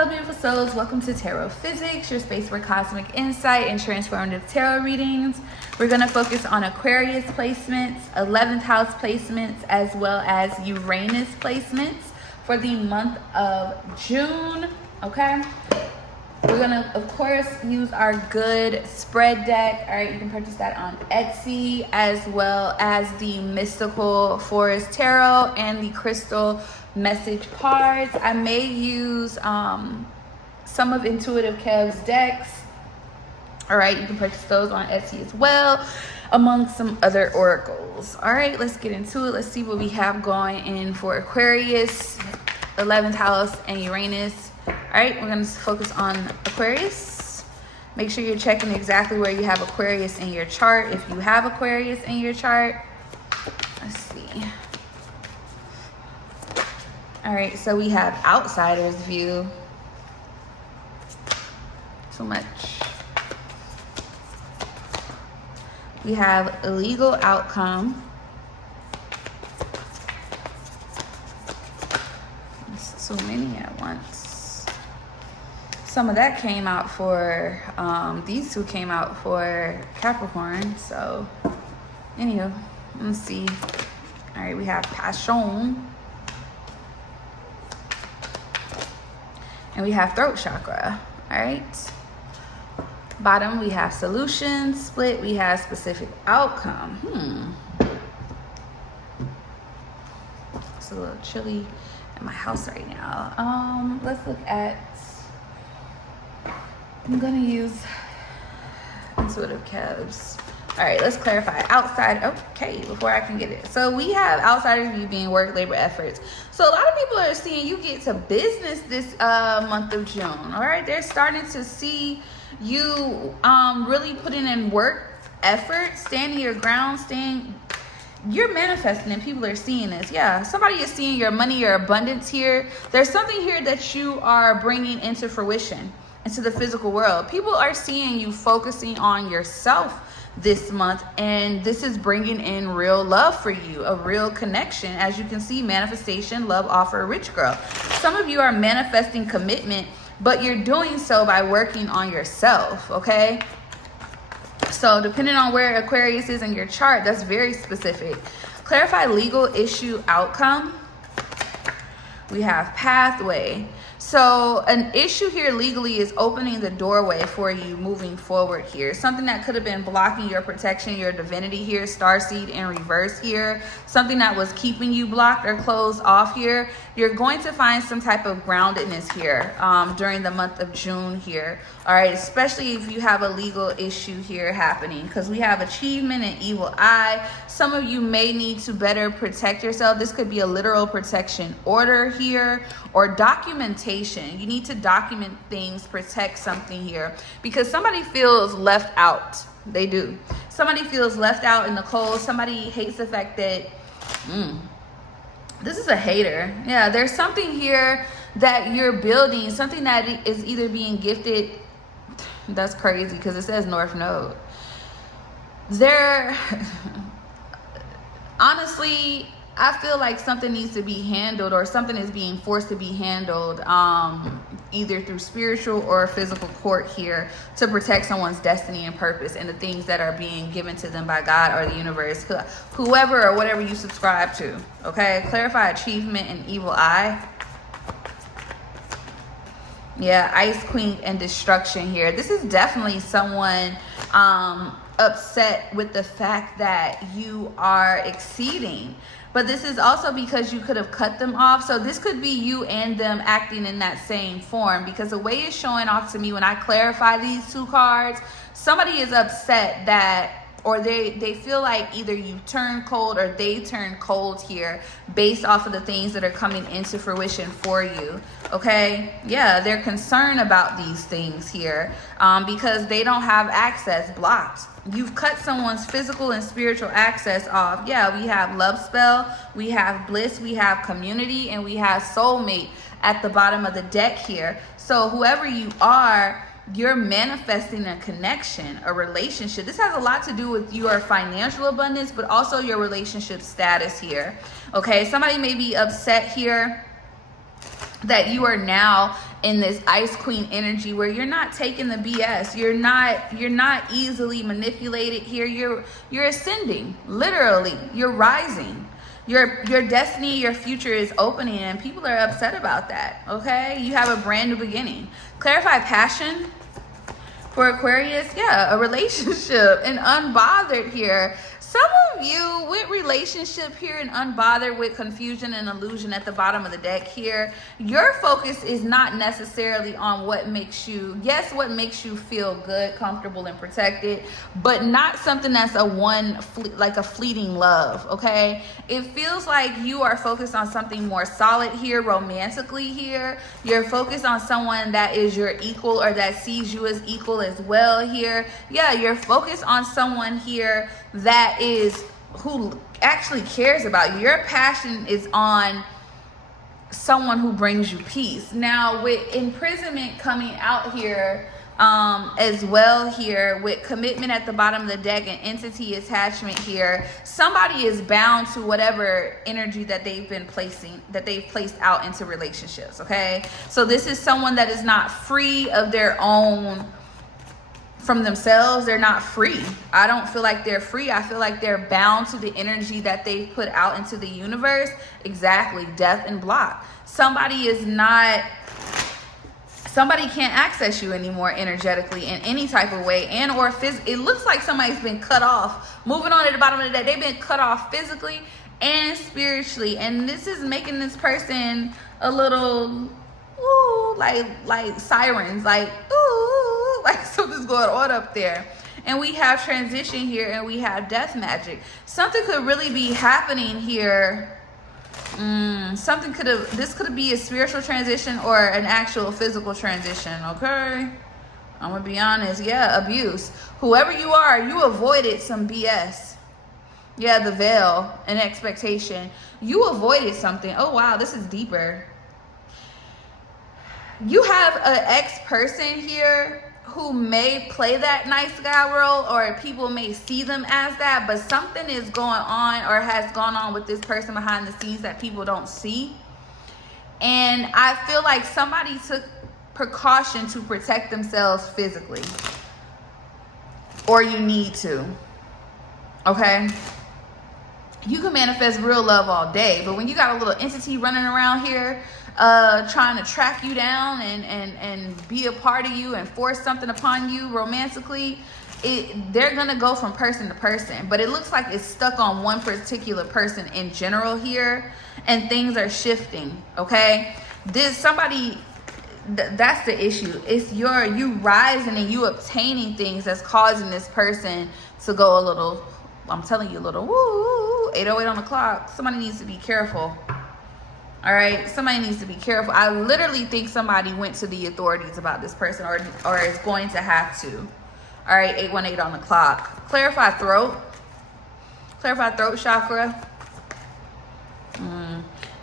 Hello beautiful souls, welcome to Tarot Physics, your space for cosmic insight and transformative tarot readings. We're going to focus on Aquarius placements, 11th house placements, as well as Uranus placements for the month of June, okay? We're going to, of course, use our good spread deck. All right, you can purchase that on Etsy, as well as the Mystical Forest Tarot and the Crystal Message cards. I may use some of Intuitive Kev's decks. All right, you can purchase those on Etsy as well, among some other oracles. All right, let's get into it. Let's see what we have going in for Aquarius, 11th house, and Uranus. All right, we're going to focus on Aquarius. Make sure you're checking exactly where you have Aquarius in your chart. If you have Aquarius in your chart, let's see. All right, so we have outsider's view. Too much. We have illegal outcome. It's too many at once. Some of that came out for, these two came out for Capricorn. So, anywho, let's see. All right, we have passion. And we have throat chakra. All right. Bottom, we have solution. Split, we have specific outcome. It's a little chilly in my house right now. Let's look at, I'm gonna use Intuitive Kev's. All right, let's clarify. Outside, okay, before I can get it. So we have outsider's view being work, labor, efforts. So a lot of people are seeing you get to business this month of June. All right, they're starting to see you really putting in work, effort, standing your ground, you're manifesting and people are seeing this. Yeah, somebody is seeing your money, your abundance here. There's something here that you are bringing into fruition, into the physical world. People are seeing you focusing on yourself this month, and this is bringing in real love for you, a real connection. As you can see, manifestation, love offer, rich girl. Some of you are manifesting commitment, but you're doing so by working on yourself, okay? So depending on where Aquarius is in your chart, that's very specific. Clarify legal issue outcome. We have pathway. So an issue here legally is opening the doorway for you moving forward here. Something that could have been blocking your protection, your divinity here, starseed in reverse here. Something that was keeping you blocked or closed off here. You're going to find some type of groundedness here during the month of June here. All right, especially if you have a legal issue here happening, because we have achievement and evil eye. Some of you may need to better protect yourself. This could be a literal protection order here, or documentation. You need to document things, protect something here, because somebody feels left out. They do. Somebody feels left out in the cold. Somebody hates the fact that this is a hater. Yeah, there's something here that you're building, something that is either being gifted. That's crazy because it says North Node. Honestly, I feel like something needs to be handled, or something is being forced to be handled either through spiritual or physical court here to protect someone's destiny and purpose and the things that are being given to them by God or the universe, whoever or whatever you subscribe to. Okay, clarify achievement and evil eye. Yeah, Ice Queen and destruction here. This is definitely someone upset with the fact that you are exceeding. But this is also because you could have cut them off. So this could be you and them acting in that same form, because the way it's showing off to me when I clarify these two cards, somebody is upset that, or they feel like either you turn cold or they turn cold here based off of the things that are coming into fruition for you. Okay, yeah, they're concerned about these things here because they don't have access, blocked. You've cut someone's physical and spiritual access off. Yeah, we have love spell, we have bliss, we have community, and we have soulmate at the bottom of the deck here. So whoever you are, you're manifesting a connection, a relationship. This has a lot to do with your financial abundance, but also your relationship status here. Okay, somebody may be upset here that you are now in this Ice Queen energy where you're not taking the BS. You're not easily manipulated here. You're ascending, literally. You're rising. Your destiny, your future is opening, and people are upset about that. Okay, you have a brand new beginning. Clarify passion for Aquarius. Yeah, a relationship and unbothered here. Some of you with relationship here and unbothered, with confusion and illusion at the bottom of the deck here. Your focus is not necessarily on what makes you, yes, what makes you feel good, comfortable, and protected, but not something that's like a fleeting love, okay? It feels like you are focused on something more solid here, romantically here. You're focused on someone that is your equal or that sees you as equal as well here. Yeah, you're focused on someone here that is who actually cares about you. Your passion is on someone who brings you peace. Now with imprisonment coming out here as well here, with commitment at the bottom of the deck and entity attachment here, somebody is bound to whatever energy that they've placed out into relationships. Okay, so this is someone that is not free of their own, from themselves. They're not free. I don't feel like they're free. I feel like they're bound to the energy that they put out into the universe. Exactly. Death and block. Somebody can't access you anymore energetically in any type of way, and or it looks like somebody's been cut off. Moving on to the bottom of the day, they've been cut off physically and spiritually, and this is making this person a little like sirens, like ooh, like something's going on up there. And we have transition here, and we have death magic. Something could really be happening here. This could be a spiritual transition or an actual physical transition. Okay, I'm gonna be honest. Yeah, abuse. Whoever you are, you avoided some BS. Yeah, the veil and expectation. You avoided something. Oh wow, this is deeper. You have an ex-person here who may play that nice guy role, or people may see them as that, but something is going on or has gone on with this person behind the scenes that people don't see. And I feel like somebody took precaution to protect themselves physically, or you need to. Okay, you can manifest real love all day, but when you got a little entity running around here trying to track you down and be a part of you and force something upon you romantically, they're gonna go from person to person, but it looks like it's stuck on one particular person in general here, and things are shifting. Okay, that's the issue. It's you rising and you obtaining things that's causing this person to go a little, I'm telling you, a little woo, 8:08 on the clock. Somebody needs to be careful. All right, somebody needs to be careful. I literally think somebody went to the authorities about this person, or is going to have to. All right, 8:18 on the clock. Clarify throat. Clarify throat chakra.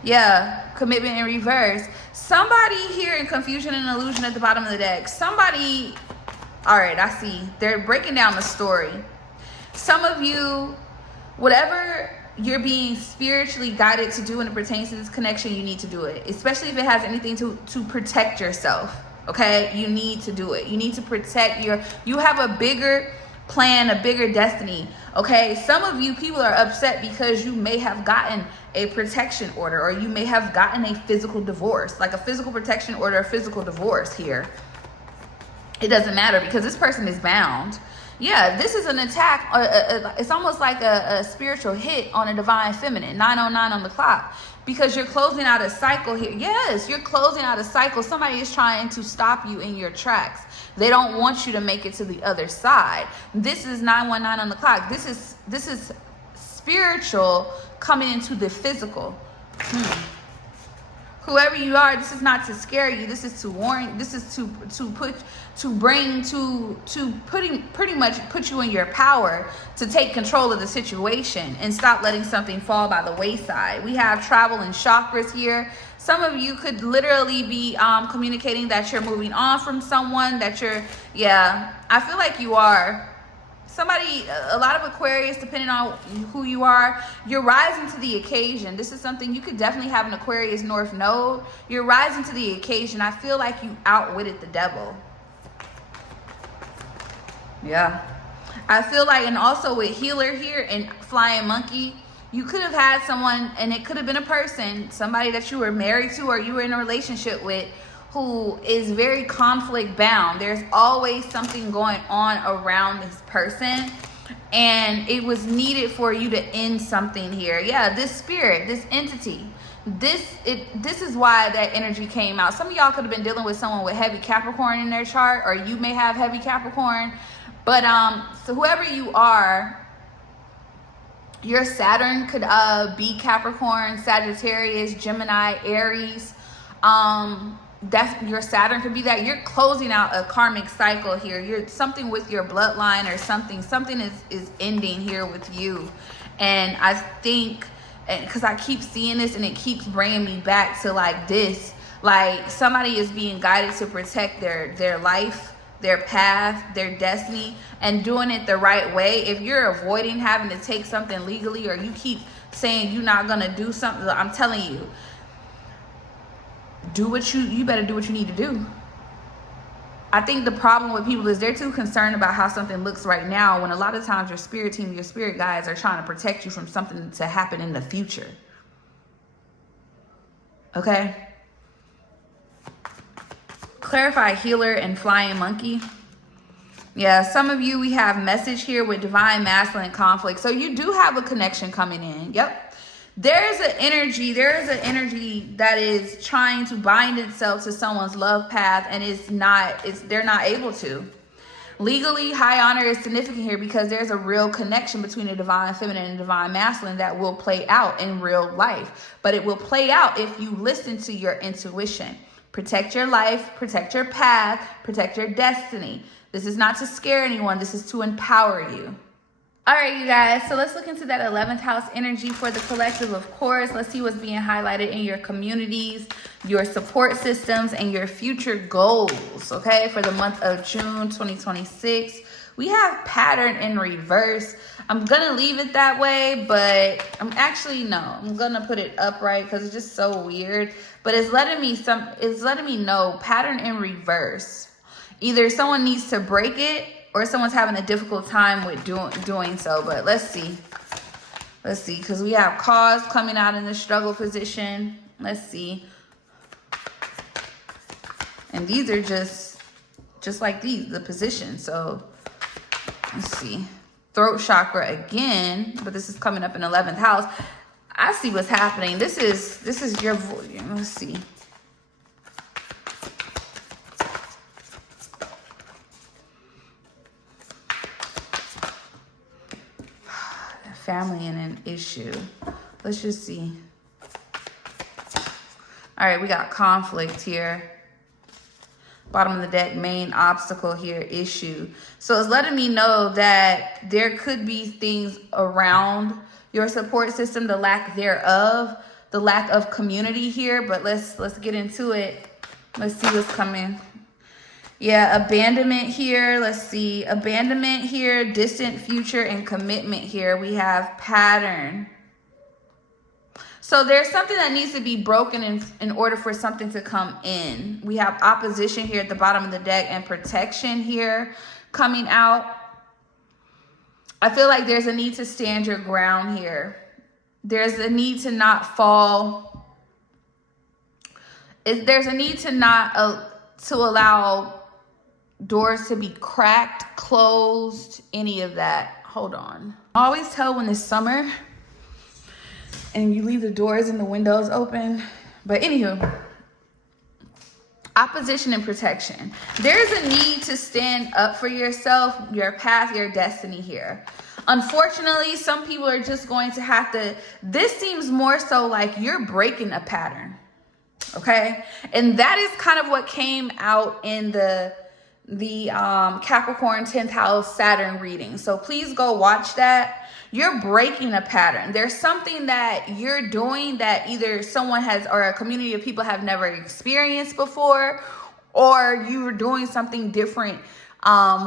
Yeah, commitment in reverse. Somebody here in confusion and illusion at the bottom of the deck. Somebody, all right, I see. They're breaking down the story. Some of you, whatever you're being spiritually guided to do when it pertains to this connection, you need to do it, especially if it has anything to protect yourself. Okay, you need to do it. You need to protect you have a bigger plan, a bigger destiny. Okay, some of you people are upset because you may have gotten a protection order, or you may have gotten a physical divorce, like a physical protection order, a physical divorce here. It doesn't matter because this person is bound. Yeah, this is an attack. It's almost like a spiritual hit on a divine feminine. 9:09 on the clock, because you're closing out a cycle here. Yes, you're closing out a cycle. Somebody is trying to stop you in your tracks. They don't want you to make it to the other side. This is 9:19 on the clock. This is spiritual coming into the physical. Whoever you are, this is not to scare you. This is to warn. This is pretty much put you in your power to take control of the situation and stop letting something fall by the wayside. We have travel and chakras here. Some of you could literally be communicating that you're moving on from someone, that I feel like you are. somebody, a lot of Aquarius, depending on who you are, you're rising to the occasion. This is something you could definitely have an Aquarius North Node. You're rising to the occasion. I feel like you outwitted the devil. Yeah. I feel like, and also with healer here and flying monkey, you could have had someone, and it could have been a person, somebody that you were married to or you were in a relationship with, who is very conflict bound. There's always something going on around this person, and it was needed for you to end something here. Yeah, this spirit, this entity, this is why that energy came out. Some of y'all could have been dealing with someone with heavy Capricorn in their chart, or you may have heavy Capricorn. But so whoever you are, your Saturn could be Capricorn, Sagittarius, Gemini, Aries. Your Saturn could be that. You're closing out a karmic cycle here. You're something with your bloodline or something is ending here with you. And I think, because I keep seeing this and it keeps bringing me back to like this, like somebody is being guided to protect their life, their path, their destiny, and doing it the right way. If you're avoiding having to take something legally, or you keep saying you're not gonna do something, I'm telling you, you better do what you need to do. I think the problem with people is they're too concerned about how something looks right now, when a lot of times your spirit team, your spirit guides are trying to protect you from something to happen in the future. Okay? Clarify healer and flying monkey. Yeah, some of you, we have message here with divine masculine conflict. So you do have a connection coming in. Yep. There is an energy that is trying to bind itself to someone's love path, and they're not able to. Legally, high honor is significant here because there's a real connection between the divine feminine and divine masculine that will play out in real life. But it will play out if you listen to your intuition. Protect your life, protect your path, protect your destiny. This is not to scare anyone. This is to empower you. All right, you guys, so let's look into that 11th house energy for the collective, of course. Let's see what's being highlighted in your communities, your support systems, and your future goals, okay, for the month of June 2026. We have pattern in reverse. I'm going to leave it that way, but I'm going to put it upright because it's just so weird. But it's letting me know pattern in reverse. Either someone needs to break it, or someone's having a difficult time with doing so. But let's see, because we have cause coming out in the struggle position. Let's see. And these are just like the position. So let's see. Throat chakra again, but this is coming up in 11th house. I see what's happening. This is your voice. Let's see. Family and an issue. Let's just see. All right, we got conflict here. Bottom of the deck, main obstacle here, issue. So it's letting me know that there could be things around your support system, the lack thereof, the lack of community here. But let's get into it. Let's see what's coming. Yeah, abandonment here. Let's see. Abandonment here, distant future, and commitment here. We have pattern. So there's something that needs to be broken in order for something to come in. We have opposition here at the bottom of the deck and protection here coming out. I feel like there's a need to stand your ground here. There's a need to not fall. There's a need to not to allow doors to be cracked, closed, any of that. Hold on. I always tell when it's summer and you leave the doors and the windows open. But anywho, opposition and protection. There's a need to stand up for yourself, your path, your destiny here. Unfortunately, some people are just going to have to, this seems more so like you're breaking a pattern. Okay? And that is kind of what came out in the Capricorn 10th house Saturn reading. So please go watch that. You're breaking a pattern. There's something that you're doing that either someone has, or a community of people have never experienced before, or you're doing something different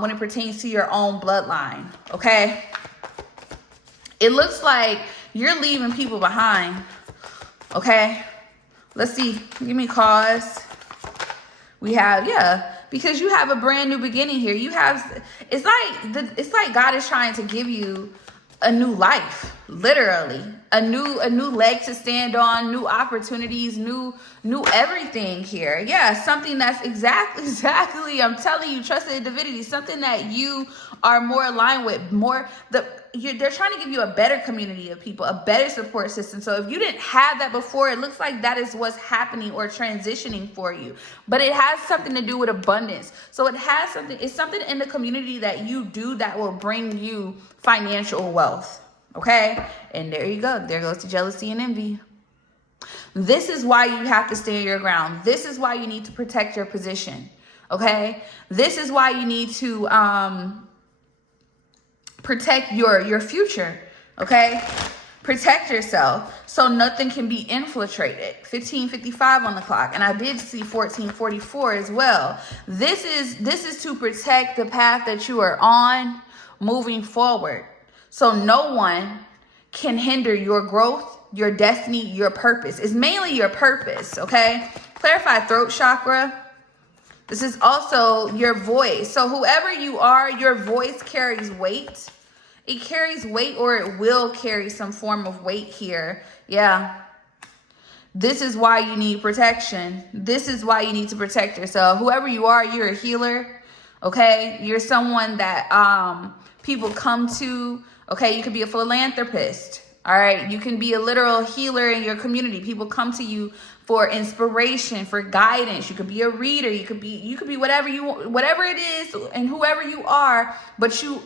when it pertains to your own bloodline, okay? It looks like you're leaving people behind, okay? Let's see. Give me cause. We have, yeah, because you have a brand new beginning here. You have, it's like God is trying to give you a new life, literally. A new leg to stand on, new opportunities, new everything here. Yeah, something that's exactly, I'm telling you, trusted divinity, something that you are more aligned with, they're trying to give you a better community of people, a better support system. So if you didn't have that before, it looks like that is what's happening or transitioning for you. But it has something to do with abundance. So it's something in the community that you do that will bring you financial wealth. Okay? And there you go. There goes the jealousy and envy. This is why you have to stand your ground. This is why you need to protect your position. Okay? This is why you need to protect your future. Okay? Protect yourself so nothing can be infiltrated. 15:55 on the clock, and I did see 14:44 as well. This is to protect the path that you are on moving forward. So no one can hinder your growth, your destiny, your purpose. It's mainly your purpose, okay? Clarify throat chakra. This is also your voice. So whoever you are, your voice carries weight. It carries weight, or it will carry some form of weight here. Yeah. This is why you need protection. This is why you need to protect yourself. Whoever you are, you're a healer, okay? You're someone that people come to. Okay, you could be a philanthropist. All right, you can be a literal healer in your community. People come to you for inspiration, for guidance. You could be a reader. You could be whatever it is, and whoever you are. But you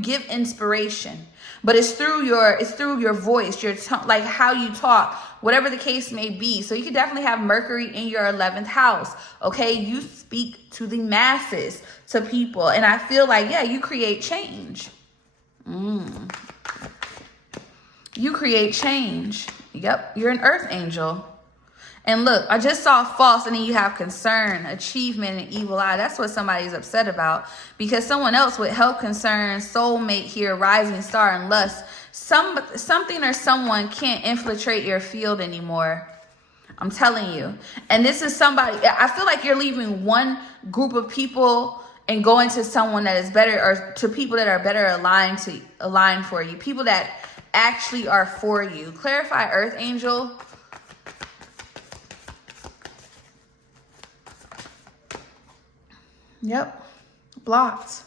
give inspiration. But it's through your voice, your like how you talk, whatever the case may be. So you could definitely have Mercury in your 11th house. Okay, you speak to the masses, to people, and I feel like you create change. You create change. Yep, you're an earth angel. And look, I just saw false, and then you have concern, achievement, and evil eye. That's what somebody's upset about, because someone else with health concerns, soulmate here, rising star, and lust, something or someone can't infiltrate your field anymore. I'm telling you. And this is somebody, I feel like you're leaving one group of people and going to someone that is better, or to people that are better aligned for you. People that actually are for you. Clarify earth angel. Yep. Blocked.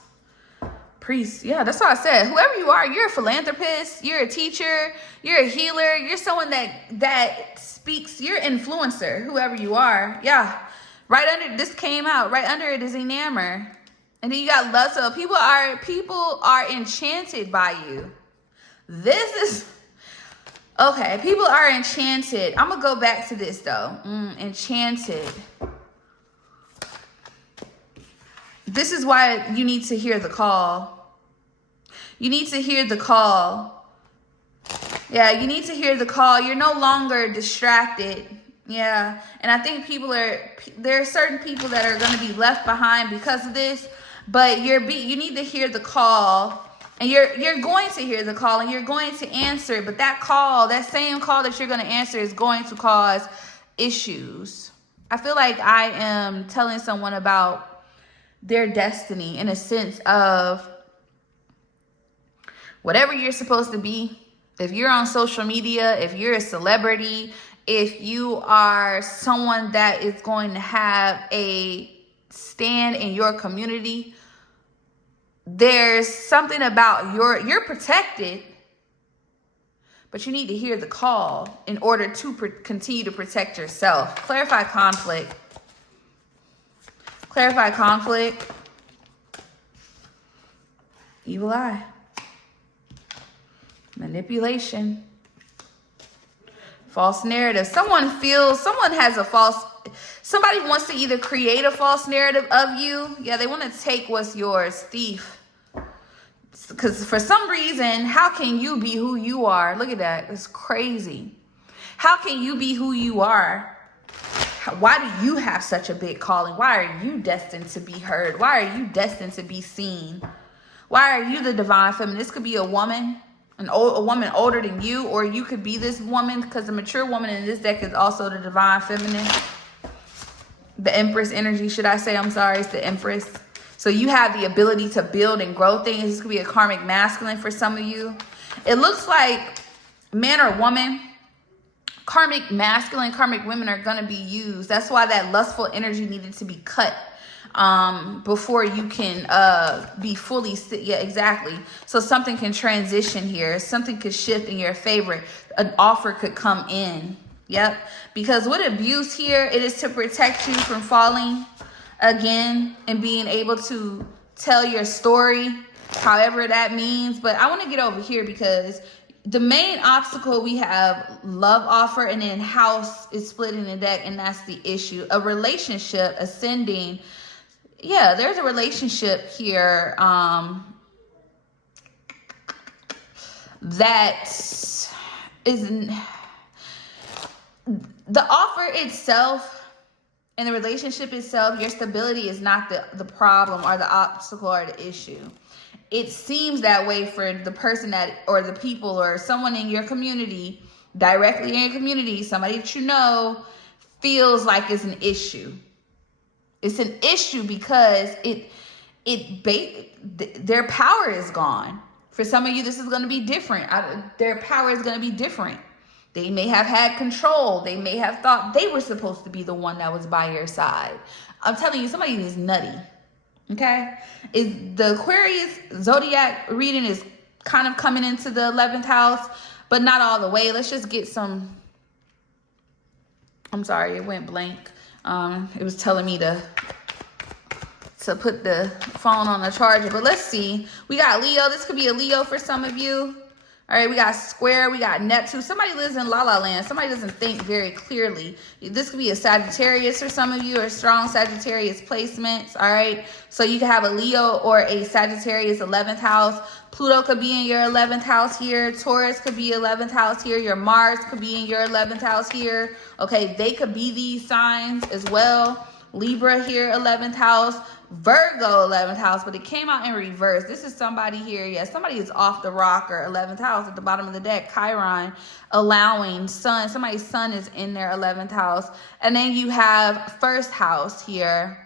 Priest. Yeah, that's what I said. Whoever you are, you're a philanthropist, you're a teacher, you're a healer, you're someone that speaks, you're influencer, whoever you are. Yeah. Right under, this came out, right under it is enamor. And then you got love. So people are enchanted by you. This is, okay, people are enchanted. I'm going to go back to this though. Enchanted. This is why you need to hear the call. You need to hear the call. Yeah, you need to hear the call. You're no longer distracted. Yeah, and I think there are certain people that are going to be left behind because of this, but you need to hear the call, and you're going to hear the call, and you're going to answer, but that same call that you're going to answer is going to cause issues. I feel like I am telling someone about their destiny in a sense of whatever you're supposed to be. If you're on social media, if you're a celebrity, if you are someone that is going to have a stand in your community, there's something about you're protected, but you need to hear the call in order to continue to protect yourself. Clarify conflict. Clarify conflict. Evil eye. Manipulation. False narrative. Somebody wants to either create a false narrative of you. Yeah, they want to take what's yours. Thief. Because for some reason, how can you be who you are? Look at that. It's crazy. How can you be who you are? why do you have such a big calling? Why are you destined to be heard? Why are you destined to be seen? Why are you the divine feminine? This could be a woman, a woman older than you, or you could be this woman, because the mature woman in this deck is also the divine feminine. The Empress energy, should I say? I'm sorry, it's the Empress. So you have the ability to build and grow things. This could be a karmic masculine for some of you. It looks like man or woman, karmic masculine, karmic women are going to be used. That's why that lustful energy needed to be cut before you can be fully, yeah, exactly. So something can transition here. Something could shift in your favor. An offer could come in. Yep. Because with abuse here, it is to protect you from falling again and being able to tell your story, however that means. But I want to get over here because the main obstacle, we have love offer, and then house is split in the deck, and that's the issue. A relationship ascending. Yeah, there's a relationship here that isn't the offer itself. In the relationship itself, your stability is not the problem or the obstacle or the issue. It seems that way for the person that, or the people, or someone in your community, directly in your community, somebody that you know, feels like it's an issue. It's an issue because their power is gone. For some of you, this is going to be different. Their power is going to be different. They may have had control. They may have thought they were supposed to be the one that was by your side. I'm telling you, somebody is nutty. Okay? The Aquarius zodiac reading is kind of coming into the 11th house, but not all the way. Let's just get some. I'm sorry, it went blank. It was telling me to put the phone on the charger, but let's see. We got Leo. This could be a Leo for some of you. All right, we got Square, we got Neptune. Somebody lives in La La Land. Somebody doesn't think very clearly. This could be a Sagittarius for some of you, or strong Sagittarius placements. All right, so you can have a Leo or a Sagittarius 11th house. Pluto could be in your 11th house here. Taurus could be 11th house here. Your Mars could be in your 11th house here. Okay, they could be these signs as well. Libra here, 11th house. Virgo, 11th house, but it came out in reverse. This is somebody here. Yeah, somebody is off the rocker, 11th house at the bottom of the deck. Chiron, allowing sun. Somebody's sun is in their 11th house. And then you have first house here.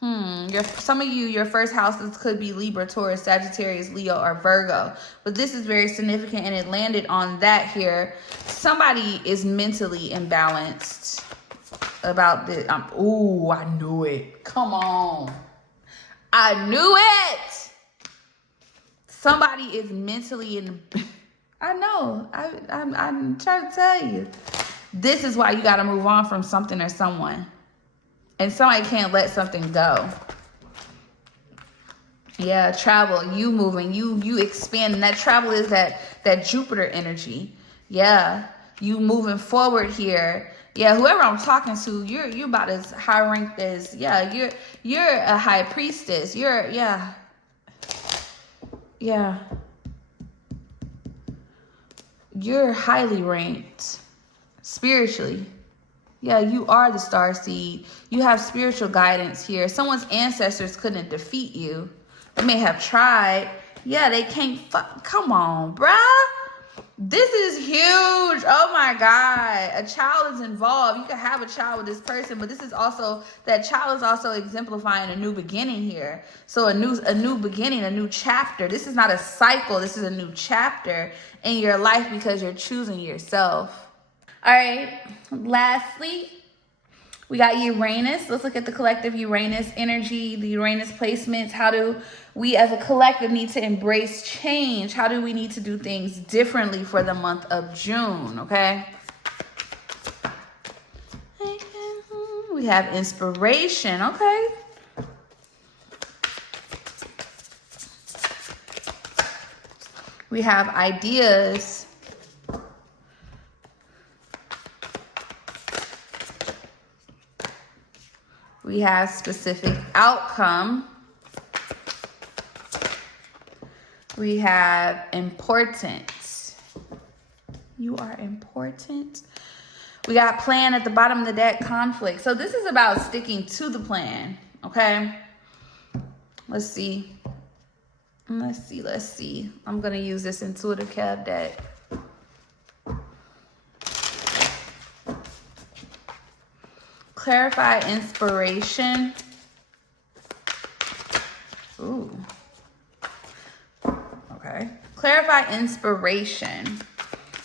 Some of you, your first houses could be Libra, Taurus, Sagittarius, Leo, or Virgo. But this is very significant, and it landed on that here. Somebody is mentally imbalanced about this. Ooh, I knew it. Come on. I knew it. Somebody is mentally in. I know. I'm trying to tell you. This is why you got to move on from something or someone. And somebody can't let something go. Yeah, travel, you moving, you expanding. That travel is that Jupiter energy. Yeah, you moving forward here. Yeah, whoever I'm talking to, you're about as high ranked as, yeah, you're a high priestess. Yeah. You're highly ranked spiritually. Yeah, you are the star seed. You have spiritual guidance here. Someone's ancestors couldn't defeat you. They may have tried. Yeah, they can't. Come on, bruh. This is huge. Oh my God. A child is involved. You can have a child with this person, but this is also, that child is also exemplifying a new beginning here. So a new beginning, a new chapter. This is not a cycle. This is a new chapter in your life because you're choosing yourself. All right, lastly, we got Uranus. Let's look at the collective Uranus energy, the Uranus placements. How do we as a collective need to embrace change? How do we need to do things differently for the month of June, okay? We have inspiration, okay? We have ideas. We have specific outcome. We have important. You are important. We got plan at the bottom of the deck, conflict. So this is about sticking to the plan, okay? Let's see. Let's see. I'm going to use this intuitive Kev deck. Clarify inspiration. Ooh. Okay. Clarify inspiration.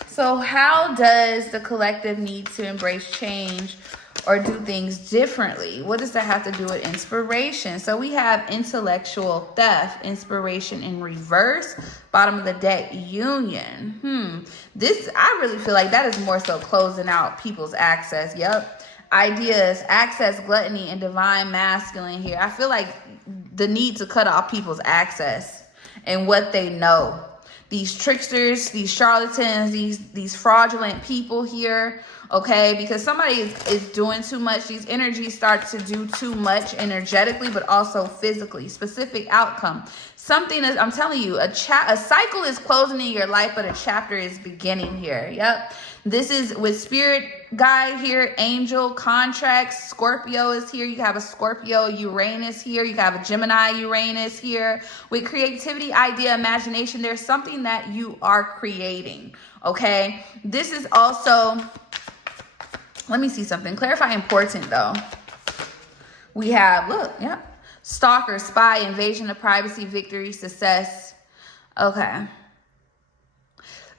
So how does the collective need to embrace change or do things differently? What does that have to do with inspiration? So we have intellectual theft, inspiration in reverse, bottom of the deck, union. This, I really feel like that is more so closing out people's access. Yep. Ideas, access, gluttony, and divine masculine here. I feel like the need to cut off people's access and what they know. These tricksters, these charlatans, these fraudulent people here, okay? Because somebody is doing too much. These energies start to do too much energetically, but also physically. Specific outcome. Something is, I'm telling you, a cycle is closing in your life, but a chapter is beginning here. Yep. This is with spirit guide here, angel, contracts, Scorpio is here. You have a Scorpio Uranus here. You have a Gemini Uranus here. With creativity, idea, imagination, there's something that you are creating, okay? This is also, let me see something. Clarify important though. We have, look, yep. Stalker, spy, invasion of privacy, victory, success. Okay.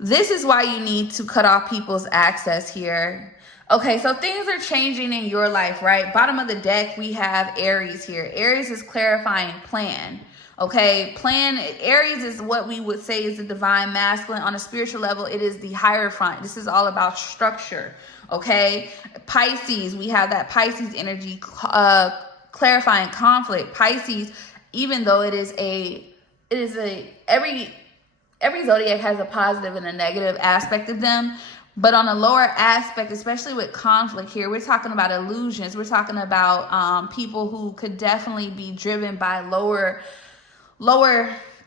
This is why you need to cut off people's access here. Okay, so things are changing in your life, right? Bottom of the deck, we have Aries here. Aries is clarifying plan. Okay, plan, Aries is what we would say is the divine masculine. On a spiritual level, it is the Hierophant. This is all about structure. Okay, Pisces, we have that Pisces energy, clarifying conflict. Pisces, even though every zodiac has a positive and a negative aspect of them, but on a lower aspect, especially with conflict here, we're talking about illusions. We're talking about people who could definitely be driven by lower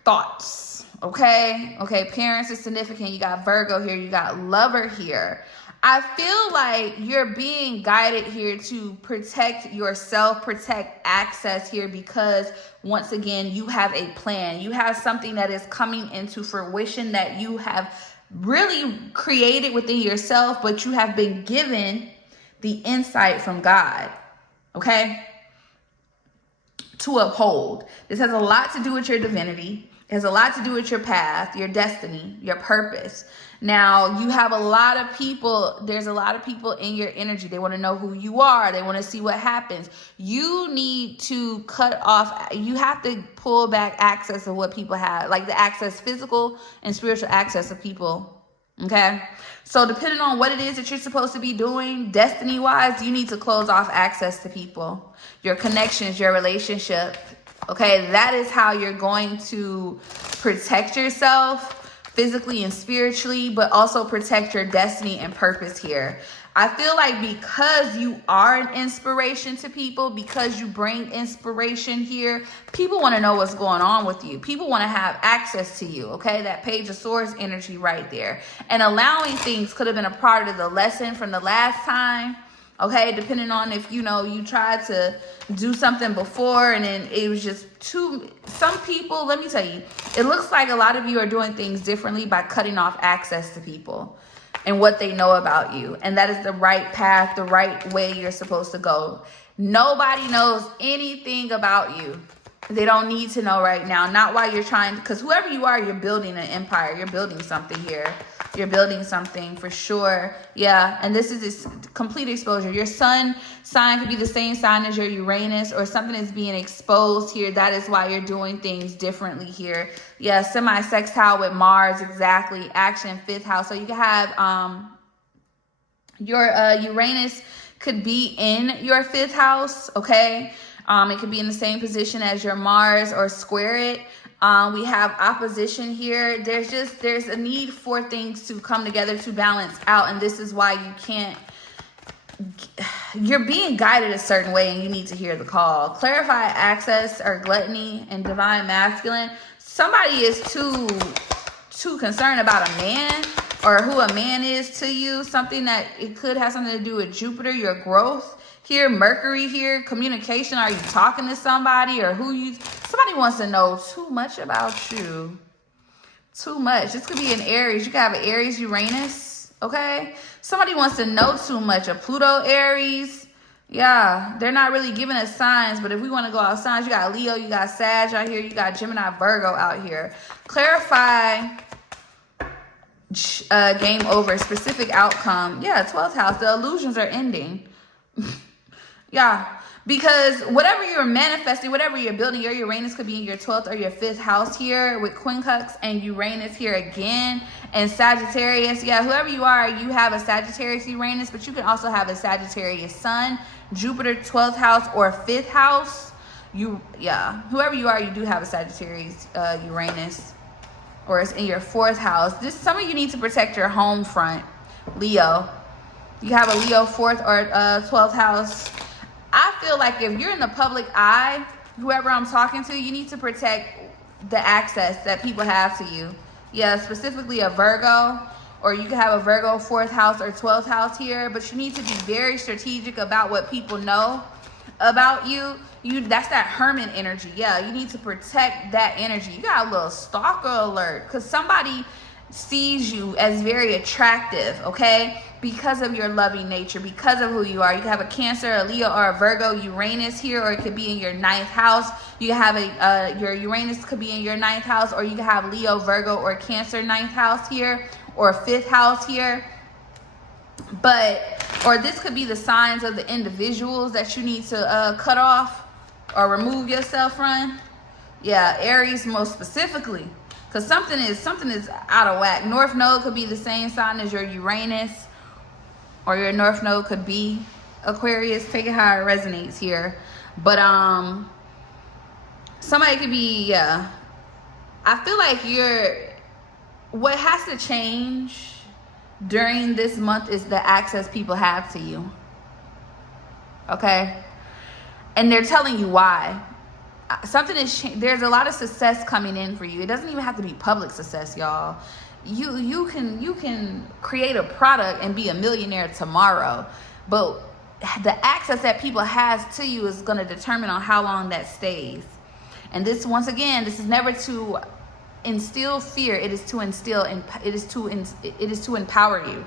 thoughts. Okay, parents is significant. You got Virgo here. You got lover here. I feel like you're being guided here to protect yourself, protect access here, because once again, you have a plan. You have something that is coming into fruition that you have really created within yourself, but you have been given the insight from God, okay, to uphold. This has a lot to do with your divinity. It has a lot to do with your path, your destiny, your purpose. Now, you have a lot of people, there's a lot of people in your energy. They want to know who you are. They want to see what happens. You need to cut off, you have to pull back access of what people have, like the access, physical and spiritual access of people, okay? So depending on what it is that you're supposed to be doing, destiny-wise, you need to close off access to people, your connections, your relationship, okay? That is how you're going to protect yourself physically and spiritually, but also protect your destiny and purpose here. I feel like because you are an inspiration to people, because you bring inspiration here, people want to know what's going on with you. People want to have access to you, okay? That Page of Swords energy right there. And allowing things could have been a part of the lesson from the last time, okay? Depending on if, you tried to do something before and then it was just some people, let me tell you, it looks like a lot of you are doing things differently by cutting off access to people and what they know about you. And that is the right path, the right way you're supposed to go. Nobody knows anything about you. They don't need to know right now. Not while you're trying, because whoever you are, you're building an empire. You're building something here. You're building something for sure. Yeah, and this is this complete exposure. Your sun sign could be the same sign as your Uranus, or something is being exposed here. That is why you're doing things differently here. Yeah, semi-sextile with Mars, exactly. Action, 5th house. So you can have your Uranus could be in your 5th house, okay? It could be in the same position as your Mars or square it. We have opposition here. There's a need for things to come together to balance out. And this is why you're being guided a certain way and you need to hear the call. Clarify access or gluttony and divine masculine. Somebody is too concerned about a man or who a man is to you. Something that it could have something to do with Jupiter, your growth here, Mercury here, communication. Are you talking to somebody, or somebody wants to know too much about you? Too much. This could be an Aries. You could have an Aries, Uranus, okay? Somebody wants to know too much. A Pluto, Aries. Yeah, they're not really giving us signs, but if we want to go out signs, you got Leo, you got Sag out here, you got Gemini, Virgo out here. Clarify, game over, specific outcome. Yeah, 12th house, the illusions are ending. Yeah, because whatever you're manifesting, whatever you're building, your Uranus could be in your 12th or your 5th house here with Quincunx and Uranus here again, and Sagittarius. Yeah, whoever you are, you have a Sagittarius Uranus, but you can also have a Sagittarius Sun, Jupiter 12th house or 5th house. Whoever you are, you do have a Sagittarius Uranus, or it's in your 4th house. Some of you need to protect your home front, Leo. You have a Leo 4th or 12th house. I feel like if you're in the public eye, whoever I'm talking to, you need to protect the access that people have to you. Yeah, specifically a Virgo, or you can have a Virgo 4th house or 12th house here, but you need to be very strategic about what people know about you. That's that hermit energy. Yeah, you need to protect that energy. You got a little stalker alert, because somebody sees you as very attractive, okay, because of your loving nature, because of who you are. You can have a Cancer, a Leo, or a Virgo Uranus here, or it could be in your 9th house. You can have your Uranus could be in your 9th house, or you can have Leo, Virgo, or Cancer 9th house here, or 5th house here. Or this could be the signs of the individuals that you need to cut off or remove yourself from. Yeah, Aries most specifically, because something is out of whack. North Node could be the same sign as your Uranus, or your North Node could be Aquarius. Take it how it resonates here. But somebody could be, yeah. I feel like what has to change during this month is the access people have to you. Okay? And they're telling you why. Something is there's a lot of success coming in for you. It doesn't even have to be public success, y'all. You can create a product and be a millionaire tomorrow, but the access that people has to you is going to determine on how long that stays. And this, once again, this is never to instill fear. It is to empower you.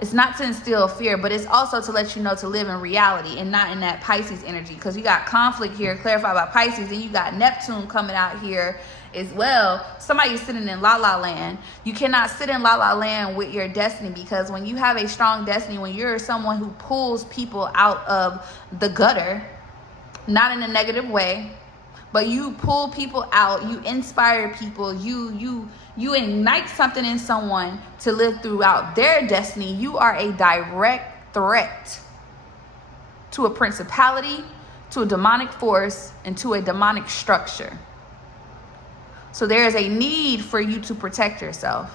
It's not to instill fear, but it's also to let you know to live in reality and not in that Pisces energy, because you got conflict here, clarified by Pisces, and you got Neptune coming out here as well. Somebody's sitting in La La Land. You cannot sit in La La Land with your destiny, because when you have a strong destiny, when you're someone who pulls people out of the gutter, not in a negative way, but you pull people out, you inspire people, you ignite something in someone to live throughout their destiny. You are a direct threat to a principality, to a demonic force, and to a demonic structure. So there is a need for you to protect yourself.